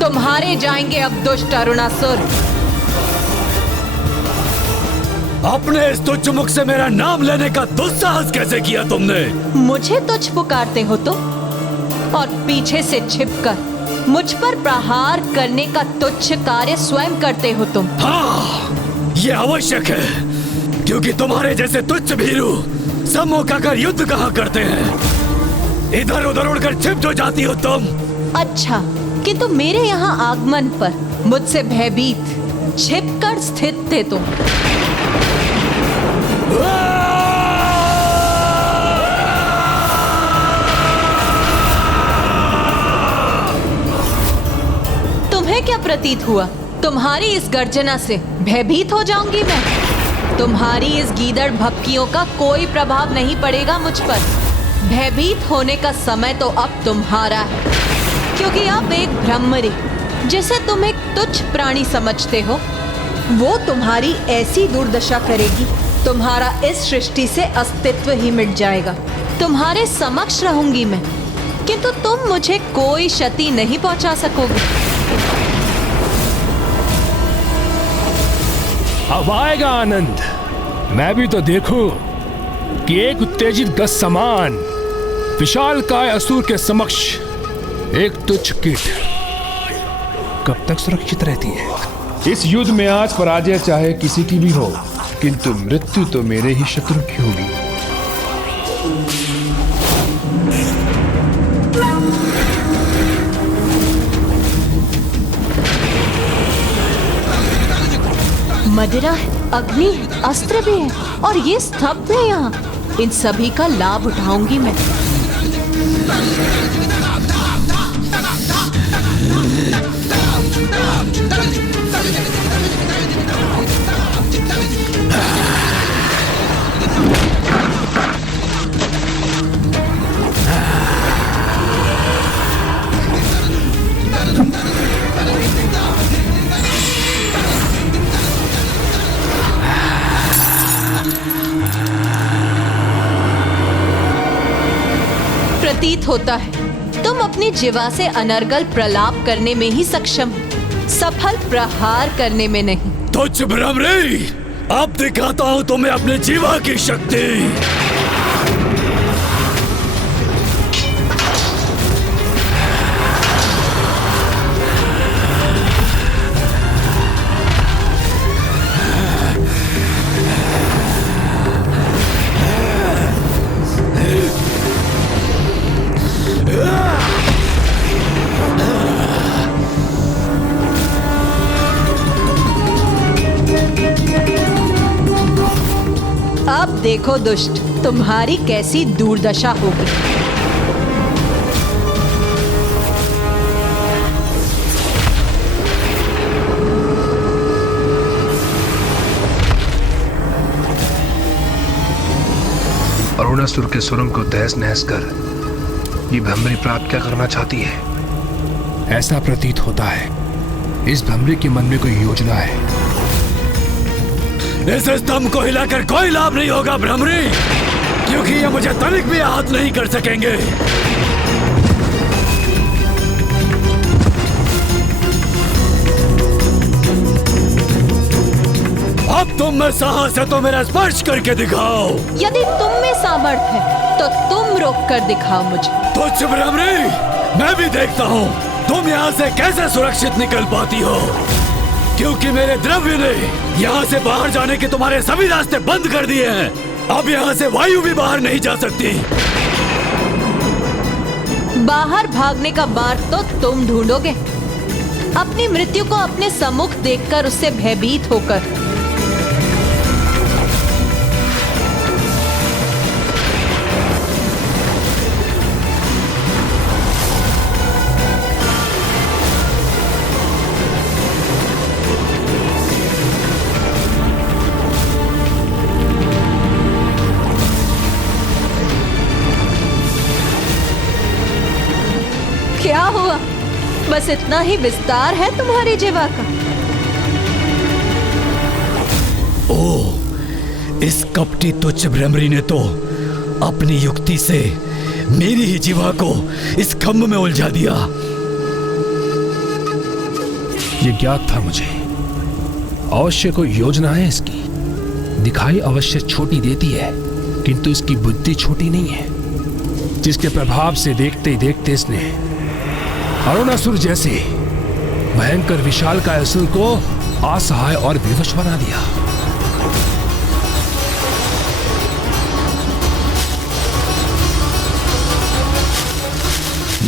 तुम्हारे जाएंगे। अब दुष्ट अरुणासुर, अपने इस तुच्छ मुख से मेरा नाम लेने का दुस्साहस कैसे किया तुमने? मुझे तुच्छ पुकारते हो तो, और पीछे से छिपकर मुझ पर प्रहार करने का तुच्छ कार्य स्वयं करते हो तुम। हाँ, ये आवश्यक है, क्योंकि तुम्हारे जैसे तुच्छ भीरू सम्मुख कर युद्ध कहा करते हैं, इधर उधर उड़कर छिप जो जाती हो तुम। अच्छा, किंतु मेरे यहाँ आगमन पर मुझसे भयभीत छिपकर स्थित थे तुम। तुम्हें क्या प्रतीत हुआ? तुम्हारी इस गर्जना से भयभीत हो जाऊंगी मैं? तुम्हारी इस गीदड़ भपकियों का कोई प्रभाव नहीं पड़ेगा मुझ पर। भयभीत होने का समय तो अब तुम्हारा है, क्योंकि अब एक भ्रमरी, जिसे तुम एक तुच्छ प्राणी समझते हो, वो तुम्हारी ऐसी दुर्दशा करेगी, तुम्हारा इस सृष्टि से अस्तित्व ही मिट जाएगा। तुम्हारे समक्ष रहूंगी मैं, किंतु तुम मुझे कोई क्षति नहीं पहुंचा सकोगे। अब आएगा आनंद। मैं भी तो देखूं कि एक उत्तेजित गज समान विशालकाय असुर के समक्ष एक तुच्छ कीट कब तक सुरक्षित रहती है। इस युद्ध में आज पराजय चाहे किसी की भी हो, किंतु मृत्यु तो मेरे ही शत्रु की होगी। मदिरा है, अग्नि है, अस्त्र भी है और ये स्तब्ध है यहाँ। इन सभी का लाभ उठाऊंगी मैं। प्रतीत होता है तुम अपनी जीवा से अनर्गल प्रलाप करने में ही सक्षम हो, सफल प्रहार करने में नहीं। तुच्छ भ्रमरी, अब दिखाता हूं तुम्हें अपने जीवा की शक्ति। अब देखो दुष्ट, तुम्हारी कैसी दुर्दशा होगी। अरुणासुर के सुरंग को तहस नहस कर ये भ्रमरी प्राप्त क्या करना चाहती है? ऐसा प्रतीत होता है इस भ्रमरी के मन में कोई योजना है। इस स्तंभ को हिलाकर कोई लाभ नहीं होगा भ्रमरी, क्योंकि ये मुझे तनिक भी आहत नहीं कर सकेंगे। अब तुम में साहस है तो मेरा स्पर्श करके दिखाओ। यदि तुम में सामर्थ्य है तो तुम रोक कर दिखाओ मुझे। तुच्छ भ्रमरी, मैं भी देखता हूँ तुम यहाँ से कैसे सुरक्षित निकल पाती हो, क्योंकि मेरे द्रव्य ने यहाँ से बाहर जाने के तुम्हारे सभी रास्ते बंद कर दिए हैं। अब यहाँ से वायु भी बाहर नहीं जा सकती। बाहर भागने का मार्ग तो तुम ढूंढोगे, अपनी मृत्यु को अपने सम्मुख देखकर उससे भयभीत होकर। क्या हुआ? बस इतना ही विस्तार है तुम्हारी जीवा का? ओह, इस कपटी तुच्छ भ्रमरी ने तो अपनी युक्ति से मेरी ही जीवा को इस खम्भ में उलझा दिया। ये ज्ञात था मुझे, अवश्य कोई योजना है इसकी। दिखाई अवश्य छोटी देती है, किंतु इसकी बुद्धि छोटी नहीं है, जिसके प्रभाव से देखते ही देखते इसने अरुणासुर जैसे भयंकर विशालकाय असुर को असहाय और विवश बना दिया।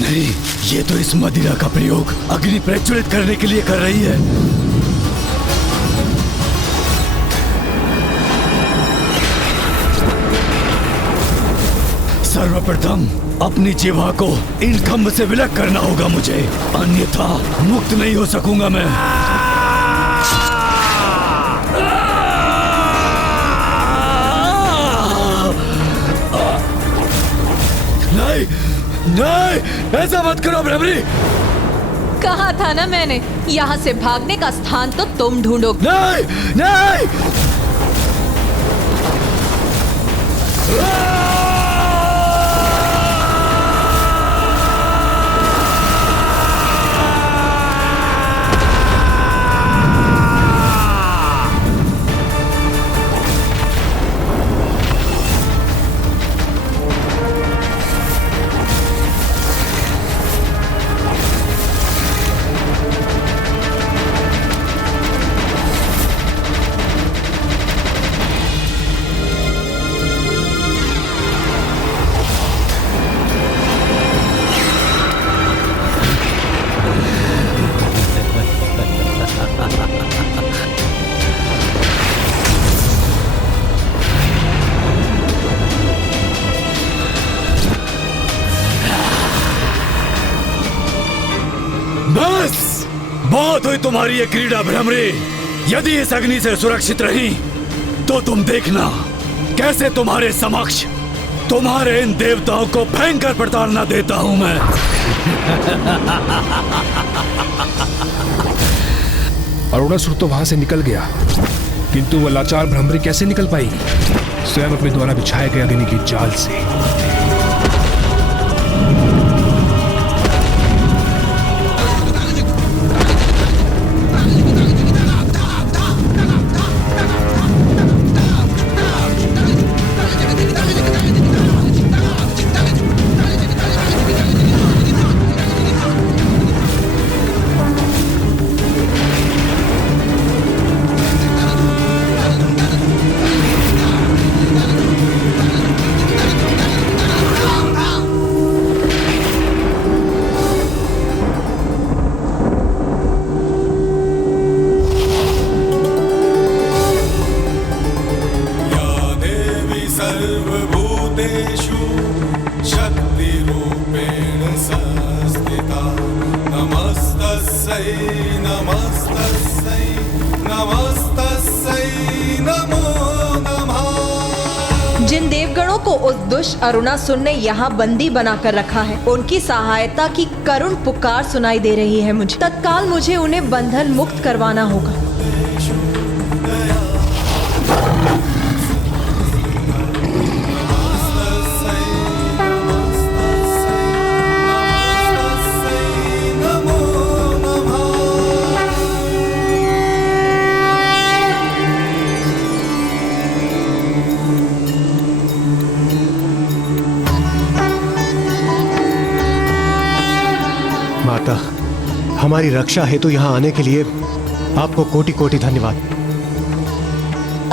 नहीं, ये तो इस मदिरा का प्रयोग अग्नि प्रज्वलित करने के लिए कर रही है। सर्वप्रथम अपनी जीवा को इन खंभ से विलग करना होगा मुझे, अन्यथा मुक्त नहीं हो सकूंगा मैं। नहीं, नहीं, ऐसा मत करो भ्रमरी। कहा था ना मैंने, यहाँ से भागने का स्थान तो तुम ढूंढोगे। नहीं, नहीं। बहुत हुई तुम्हारी ये क्रीड़ा भ्रमरी। यदि इस अग्नि से सुरक्षित रही तो तुम देखना कैसे तुम्हारे समक्ष तुम्हारे इन देवताओं को भयंकर प्रताड़ना देता हूं मैं। अरुणासुर तो वहां से निकल गया, किंतु वह लाचार भ्रमरी कैसे निकल पाएगी स्वयं अपने द्वारा बिछाए गए अग्नि की जाल से। जिन देवगणों को उस दुष्ट अरुणासुर ने यहाँ बंदी बनाकर रखा है, उनकी सहायता की करुण पुकार सुनाई दे रही है मुझे। तत्काल मुझे उन्हें बंधन मुक्त करवाना होगा। माता, हमारी रक्षा हेतु यहाँ आने के लिए आपको कोटि कोटि धन्यवाद।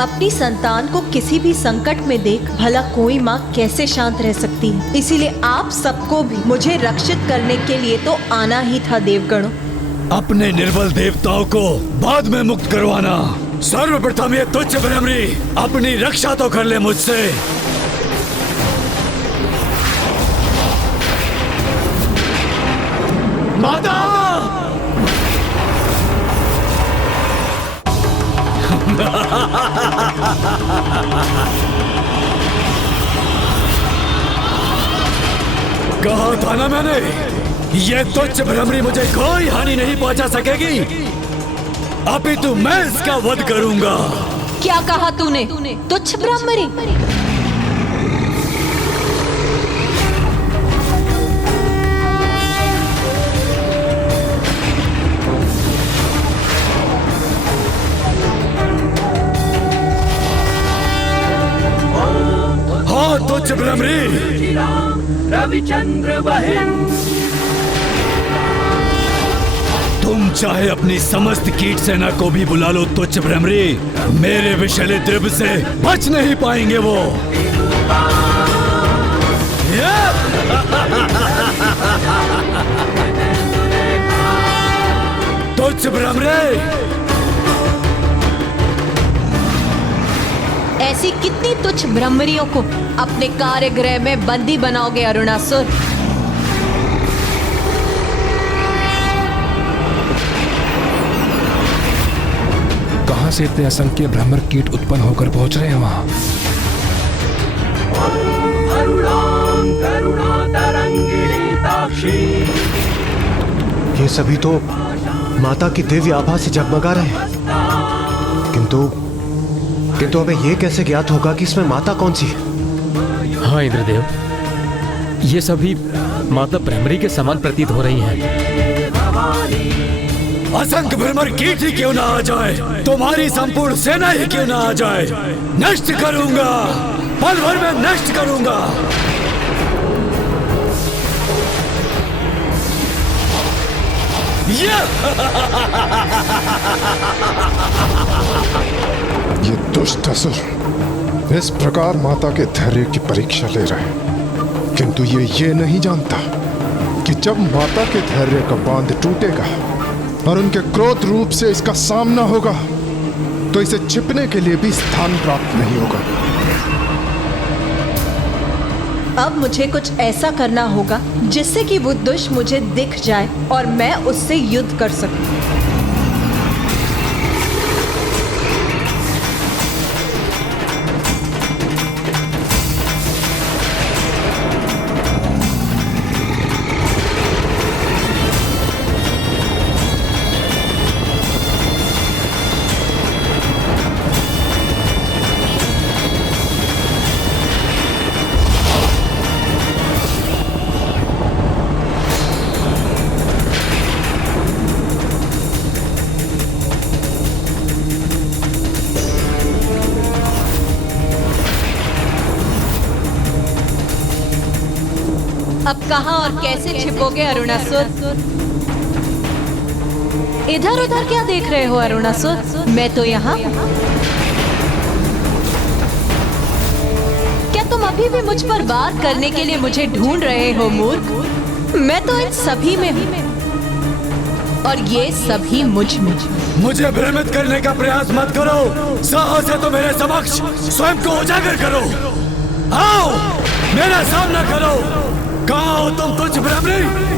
अपनी संतान को किसी भी संकट में देख भला कोई माँ कैसे शांत रह सकती है। इसीलिए आप सबको भी मुझे रक्षित करने के लिए तो आना ही था देवगणों। अपने निर्बल देवताओं को बाद में मुक्त करवाना। सर्वप्रथम ये तुच्छ भ्रमरी अपनी रक्षा तो कर ले मुझसे। माता! कहा था ना मैंने, ये तुच्छ भ्रमरी मुझे कोई हानि नहीं पहुंचा सकेगी। अपितु मैं इसका वध करूंगा। क्या कहा तूने? तुच्छ भ्रमरी? तुच्छ भ्रमरी, रविचंद्र बहन, तुम चाहे अपनी समस्त कीट सेना को भी बुला लो तुच्छ भ्रमरी, मेरे विषैले द्रव्य से बच नहीं पाएंगे वो। तुच्छ भ्रमरी, ऐसी कितनी तुच्छ भ्रमरियों को अपने कार्यगृह में बंदी बनाओगे अरुणासुर? कहां से इतने असंख्य भ्रमर कीट उत्पन्न होकर पहुंच रहे हैं वहां? ये सभी तो माता की दिव्य आभा से जगमगा रहे हैं, किंतु हमें ये कैसे ज्ञात होगा कि इसमें माता कौन सी है? हाँ इंद्रदेव, ये सभी माता भ्रमरी के समान प्रतीत हो रही हैं। असंख्य भ्रमर कीट ही क्यों ना आ जाए, तुम्हारी संपूर्ण सेना ही क्यों ना आ जाए, नष्ट करूंगा, पल भर में नष्ट करूंगा। ये दुष्ट असुर इस प्रकार माता के धैर्य की परीक्षा ले रहा है, किंतु ये नहीं जानता कि जब माता के धैर्य का बांध टूटेगा और उनके क्रोध रूप से इसका सामना होगा तो इसे छिपने के लिए भी स्थान प्राप्त नहीं होगा। अब मुझे कुछ ऐसा करना होगा जिससे कि वो दुष्ट मुझे दिख जाए और मैं उससे युद्ध कर सकूं। अब कहाँ और कैसे छिपोगे अरुणासुर? इधर उधर क्या देख रहे हो अरुणासुर? मैं तो यहाँ। क्या तुम अभी भी मुझ पर वार करने के लिए मुझे ढूंढ रहे हो मूर्ख? मैं तो इन सभी में हूँ और ये सभी मुझ में। मुझे भ्रमित करने का प्रयास मत करो। साहस है तो मेरे समक्ष स्वयं को उजागर करो। आओ मेरा सामना करो। कहाँ हो तुम तुच्छ भ्रमरी?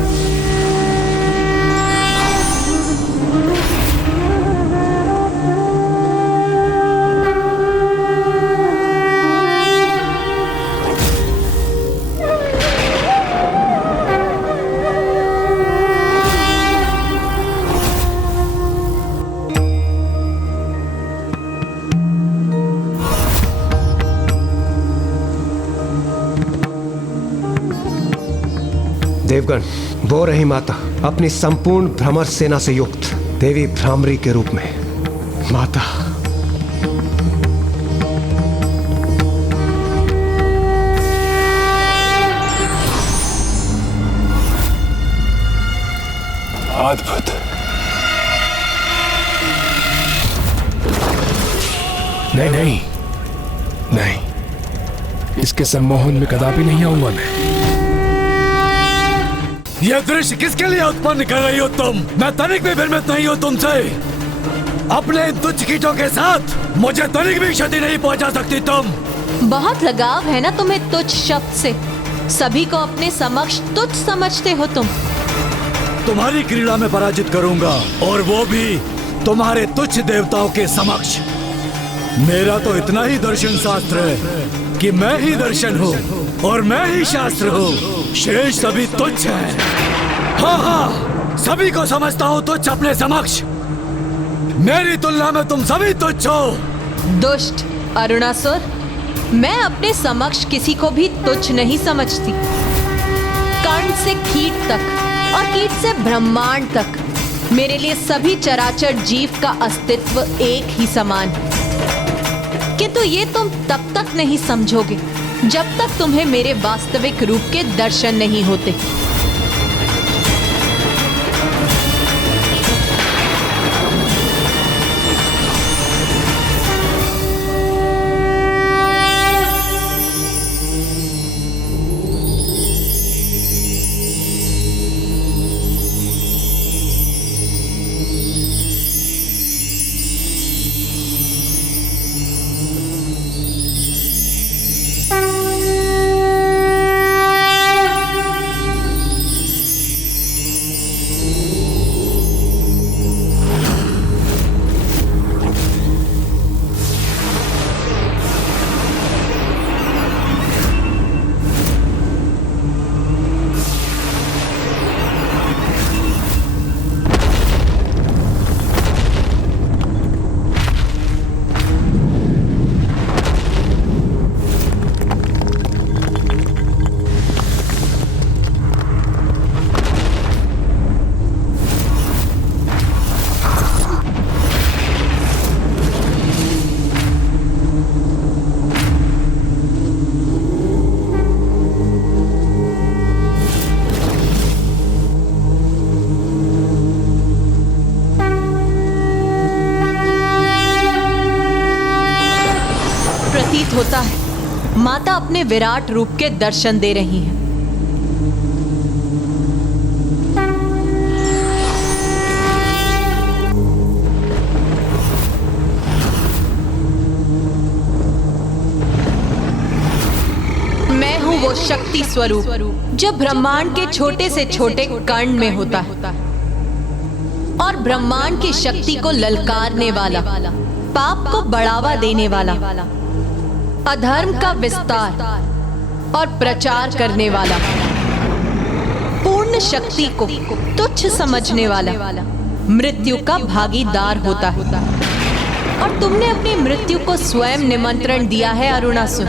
देवगण, वो रही माता अपनी संपूर्ण भ्रमर सेना से युक्त देवी भ्रामरी के रूप में। माता, अद्भुत। नहीं नहीं नहीं, इसके सम्मोहन में कदापि नहीं आऊंगा मैं। यह दृश्य किसके लिए उत्पन्न कर रही हो तुम? मैं तनिक भी भ्रमित नहीं हूँ तुमसे। अपने इन तुच्छ कीटों के साथ मुझे तनिक भी क्षति नहीं पहुँचा सकती तुम। बहुत लगाव है ना तुम्हें तुच्छ शब्द से। सभी को अपने समक्ष तुच्छ समझते हो तुम। तुम्हारी क्रीड़ा में पराजित करूंगा, और वो भी तुम्हारे तुच्छ देवताओं के समक्ष। मेरा तो इतना ही दर्शन शास्त्र है कि मैं ही दर्शन हूँ और मैं ही शास्त्र हूँ। शेष सभी तुच्छ है। हाँ हाँ, सभी को समझता हूँ तुच्छ अपने समक्ष। मेरी तुलना में तुम सभी तुच्छ हो। दुष्ट अरुणासुर, मैं अपने समक्ष किसी को भी तुच्छ नहीं समझती। कर्ण से कीट तक और कीट से ब्रह्मांड तक मेरे लिए सभी चराचर जीव का अस्तित्व एक ही समान है। किंतु ये तुम तब तक नहीं समझोगे जब तक तुम्हें मेरे वास्तविक रूप के दर्शन नहीं होते। प्रतीत होता है माता अपने विराट रूप के दर्शन दे रही हैं। मैं हूं वो शक्ति स्वरूप जो ब्रह्मांड के छोटे से छोटे कण में होता है और ब्रह्मांड की शक्ति को ललकारने वाला, पाप को बढ़ावा देने वाला, अधर्म का विस्तार और प्रचार करने वाला, पूर्ण शक्ति को तुच्छ समझने वाला, मृत्यु का भागीदार होता है। और तुमने अपनी मृत्यु को स्वयं निमंत्रण दिया है अरुणासुर,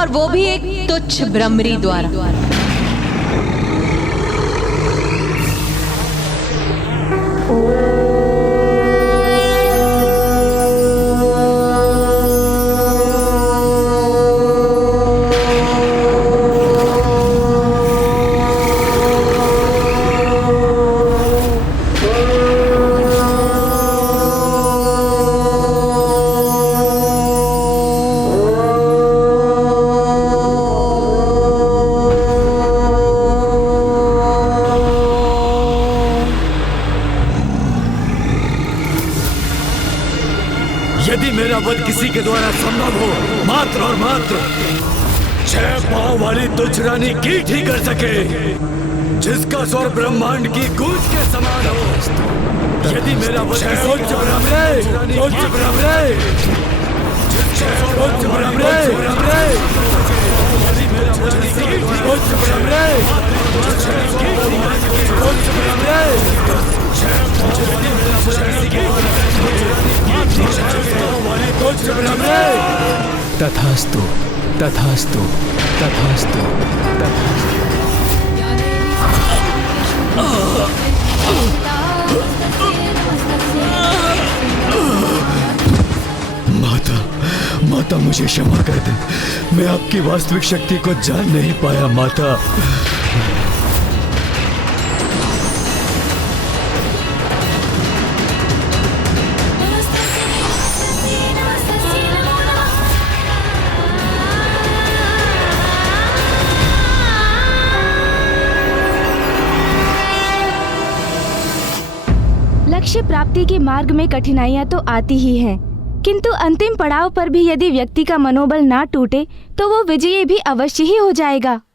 और वो भी एक तुच्छ भ्रमरी द्वारा। वध किसी के द्वारा संभव हो मात्र और मात्र 6 पांव वाली तुच्छ रानी कीट ही कर सके, जिसका स्वर ब्रह्मांड की गूंज के समान हो। यदि मेरा वध तथास्तु तथास्तु तथास्तु तथास्तु। माता, माता मुझे क्षमा कर दे, मैं आपकी वास्तविक शक्ति को जान नहीं पाया माता। लक्ष्य प्राप्ति के मार्ग में कठिनाइयां तो आती ही हैं, किंतु अंतिम पड़ाव पर भी यदि व्यक्ति का मनोबल ना टूटे तो वो विजयी भी अवश्य ही हो जाएगा।